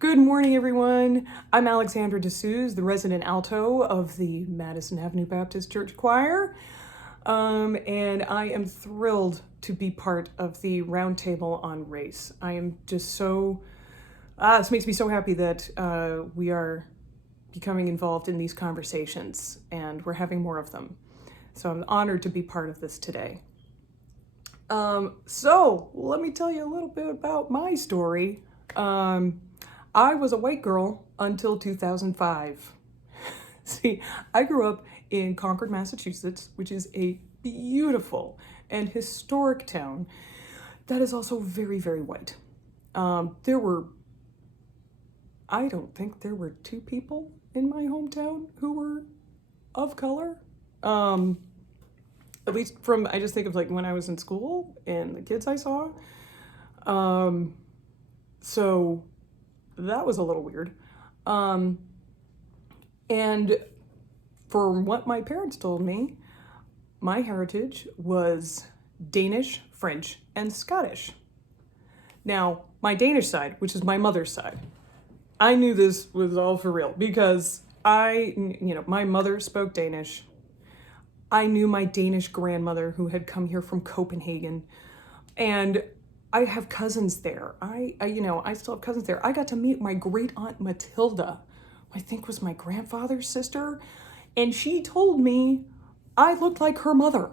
Good morning, everyone. I'm Alexandra de Suze, the resident alto of the Madison Avenue Baptist Church Choir. And I am thrilled to be part of the Roundtable on Race. I am just so, this makes me so happy that we are becoming involved in these conversations and we're having more of them. So I'm honored to be part of this today. So let me tell you a little bit about my story. I was a white girl until 2005. See, I grew up in Concord, Massachusetts, which is a beautiful and historic town that is also very, very white. I don't think there were two people in my hometown who were of color. At least I just think of like when I was in school and the kids I saw. So that was a little weird. And from what my parents told me, my heritage was Danish, French, and Scottish. Now, my Danish side, which is my mother's side, I knew this was all for real because my mother spoke Danish. I knew my Danish grandmother who had come here from Copenhagen, and I have cousins there. I still have cousins there. I got to meet my great aunt Matilda, who I think was my grandfather's sister, and she told me I looked like her mother.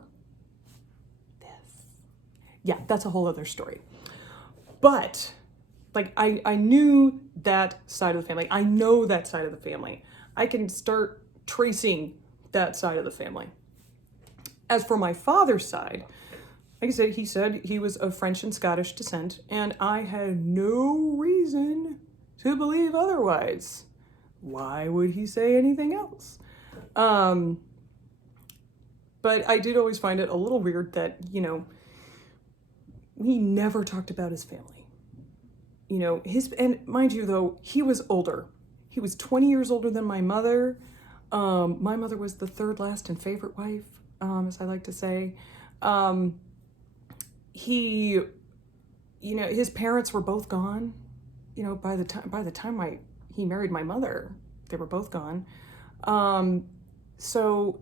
Yeah, that's a whole other story. But I knew that side of the family. I know that side of the family. I can start tracing that side of the family. As for my father's side, like I said, he said he was of French and Scottish descent, and I had no reason to believe otherwise. Why would he say anything else? But I did always find it a little weird that, he never talked about his family. And mind you, though, he was older. He was 20 years older than my mother. My mother was the third last and favorite wife, as I like to say. His parents were both gone. By the time he married my mother, they were both gone. So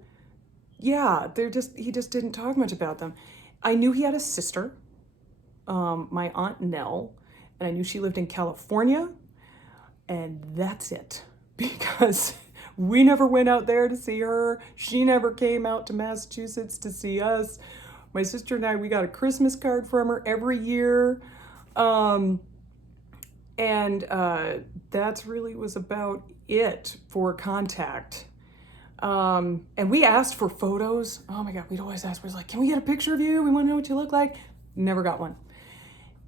yeah, he just didn't talk much about them. I knew he had a sister, my Aunt Nell, and I knew she lived in California, and that's it, because we never went out there to see her. She never came out to Massachusetts to see us. My sister and I, we got a Christmas card from her every year. That's really was about it for contact. And we asked for photos. Oh my God, we'd always ask, we're like, can we get a picture of you? We want to know what you look like. Never got one.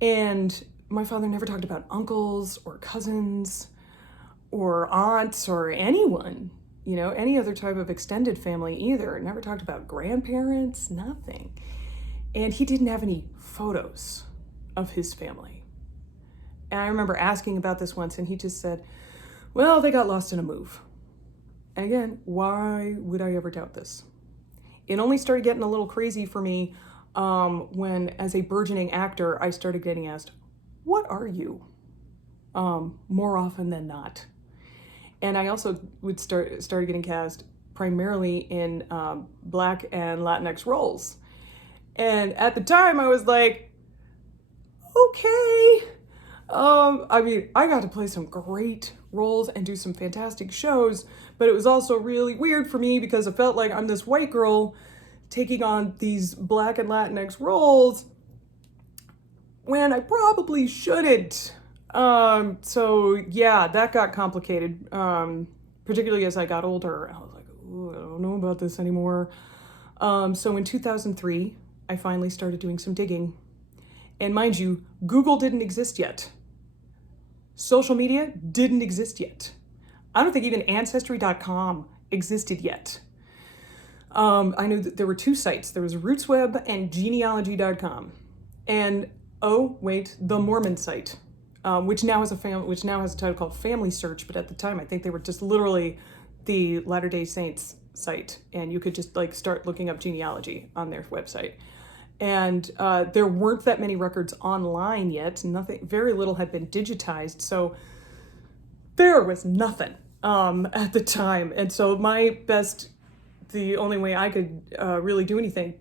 And my father never talked about uncles or cousins or aunts or anyone, any other type of extended family either. Never talked about grandparents, nothing. And he didn't have any photos of his family. And I remember asking about this once, and he just said, well, they got lost in a move. And again, why would I ever doubt this? It only started getting a little crazy for me when, as a burgeoning actor, I started getting asked, what are you? More often than not. And I also started getting cast primarily in Black and Latinx roles. And at the time I was like, okay. I got to play some great roles and do some fantastic shows, but it was also really weird for me because I felt like I'm this white girl taking on these Black and Latinx roles when I probably shouldn't. So yeah, that got complicated, particularly as I got older. I was like, ooh, I don't know about this anymore. So in 2003, I finally started doing some digging. And mind you, Google didn't exist yet. Social media didn't exist yet. I don't think even Ancestry.com existed yet. I knew that there were two sites. There was RootsWeb and Genealogy.com. And the Mormon site, which now has a title called Family Search, but at the time I think they were just literally the Latter-day Saints site, and you could just start looking up genealogy on their website. And there weren't that many records online yet. Very little had been digitized. So there was nothing at the time. And so the only way I could really do anything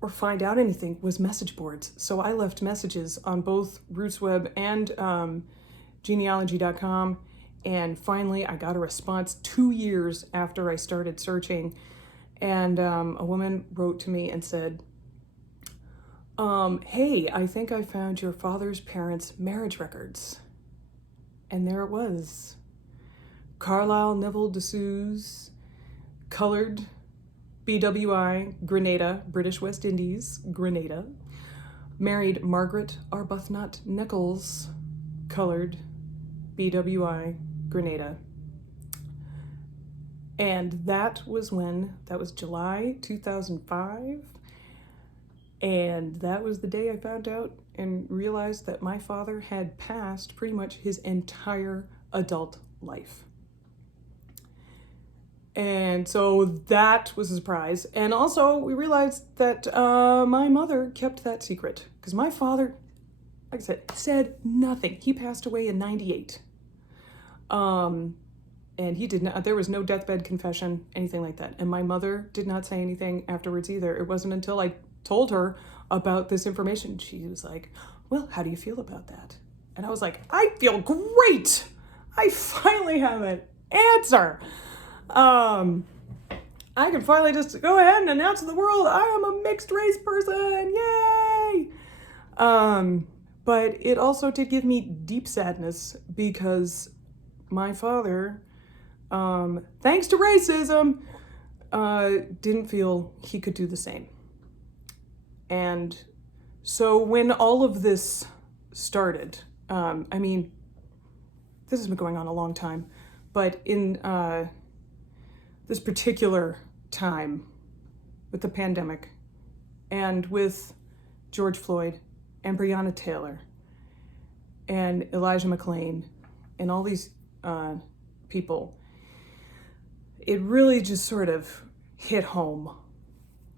or find out anything was message boards. So I left messages on both RootsWeb and genealogy.com. And finally, I got a response 2 years after I started searching. And a woman wrote to me and said, hey, I think I found your father's parents' marriage records. And there it was. Carlisle Neville de Suze, colored, BWI, Grenada, British West Indies, Grenada. Married Margaret Arbuthnot Nichols, colored, BWI, Grenada. And that was July 2005. And that was the day I found out and realized that my father had passed pretty much his entire adult life. And so that was a surprise. And also we realized that my mother kept that secret because my father, like I said nothing. He passed away in 98. And he did not, there was no deathbed confession, anything like that. And my mother did not say anything afterwards either. It wasn't until I told her about this information. She was like, well, how do you feel about that? And I was like, I feel great. I finally have an answer. I can finally just go ahead and announce to the world I am a mixed race person. Yay! But it also did give me deep sadness because my father, thanks to racism, didn't feel he could do the same. And so when all of this started, I mean, this has been going on a long time, but in this particular time with the pandemic and with George Floyd and Breonna Taylor and Elijah McClain and all these people, it really just sort of hit home.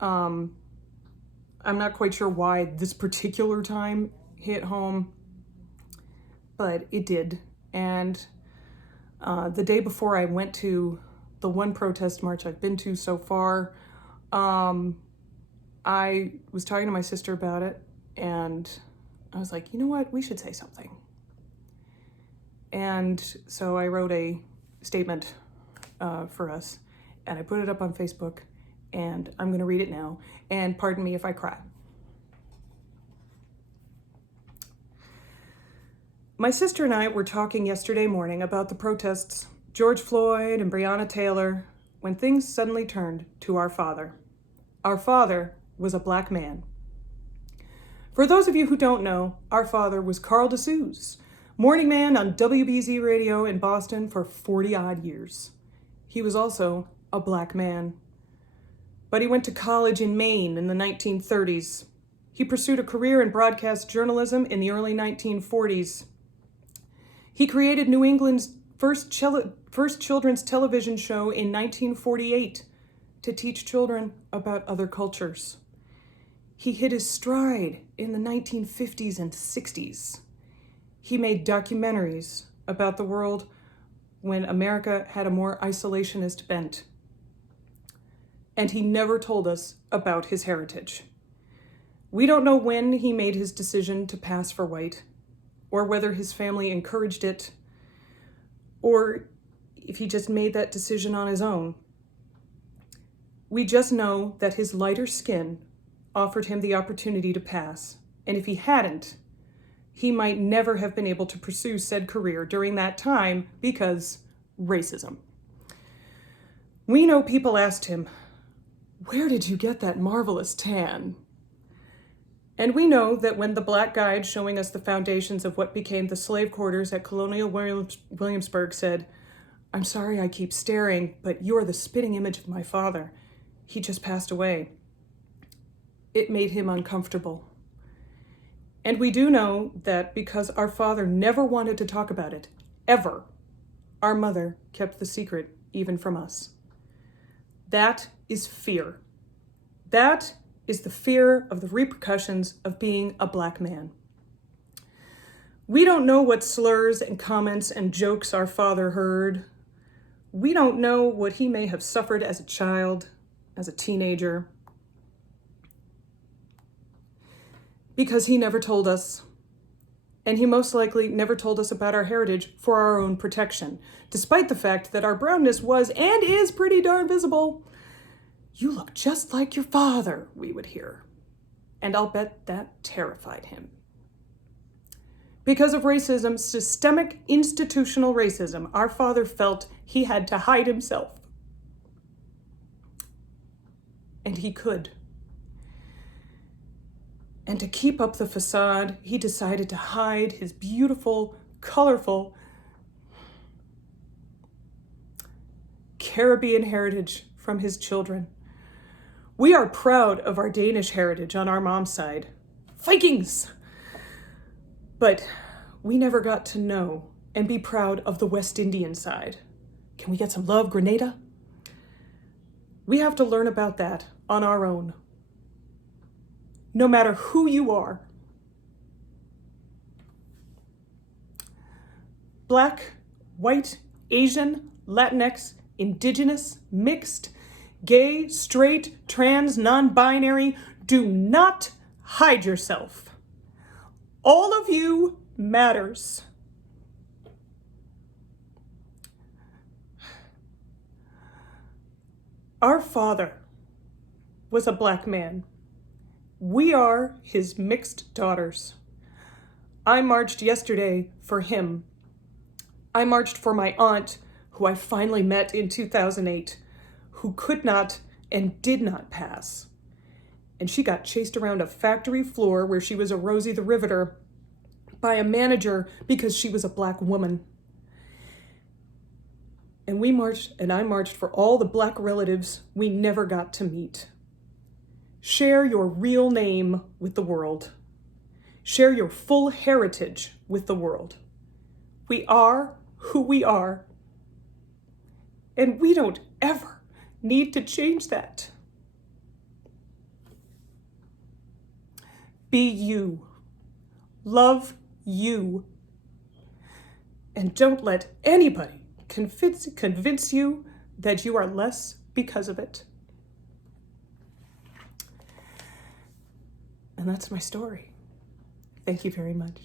I'm not quite sure why this particular time hit home, but it did. And the day before I went to the one protest march I've been to so far, I was talking to my sister about it, and I was like, you know what, we should say something. And so I wrote a statement for us, and I put it up on Facebook, and I'm going to read it now, and pardon me if I cry. My sister and I were talking yesterday morning about the protests, George Floyd and Breonna Taylor, when things suddenly turned to our father. Our father was a black man. For those of you who don't know, our father was Carl de Suze, morning man on WBZ radio in Boston for 40-odd years. He was also a black man. But he went to college in Maine in the 1930s. He pursued a career in broadcast journalism in the early 1940s. He created New England's first children's television show in 1948 to teach children about other cultures. He hit his stride in the 1950s and 60s. He made documentaries about the world when America had a more isolationist bent. And he never told us about his heritage. We don't know when he made his decision to pass for white, or whether his family encouraged it, or if he just made that decision on his own. We just know that his lighter skin offered him the opportunity to pass, and if he hadn't, he might never have been able to pursue said career during that time because racism. We know people asked him, "Where did you get that marvelous tan?" And we know that when the black guide showing us the foundations of what became the slave quarters at Colonial Williamsburg said, "I'm sorry I keep staring, but you're the spitting image of my father. He just passed away." It made him uncomfortable. And we do know that because our father never wanted to talk about it, ever, our mother kept the secret even from us. That is fear. That is the fear of the repercussions of being a black man. We don't know what slurs and comments and jokes our father heard. We don't know what he may have suffered as a child, as a teenager, because he never told us. And he most likely never told us about our heritage for our own protection, despite the fact that our brownness was and is pretty darn visible. "You look just like your father," we would hear. And I'll bet that terrified him. Because of racism, systemic institutional racism, our father felt he had to hide himself. And he could. And to keep up the facade, he decided to hide his beautiful, colorful Caribbean heritage from his children. We are proud of our Danish heritage on our mom's side. Vikings! But we never got to know and be proud of the West Indian side. Can we get some love, Grenada? We have to learn about that on our own. No matter who you are. Black, white, Asian, Latinx, indigenous, mixed, gay, straight, trans, non-binary, do not hide yourself. All of you matters. Our father was a Black man. We are his mixed daughters. I marched yesterday for him. I marched for my aunt, who I finally met in 2008, who could not and did not pass. And she got chased around a factory floor where she was a Rosie the Riveter by a manager because she was a Black woman. And I marched for all the Black relatives we never got to meet. Share your real name with the world. Share your full heritage with the world. We are who we are. And we don't ever need to change that. Be you. Love you. And don't let anybody convince you that you are less because of it. And that's my story. Thank you very much.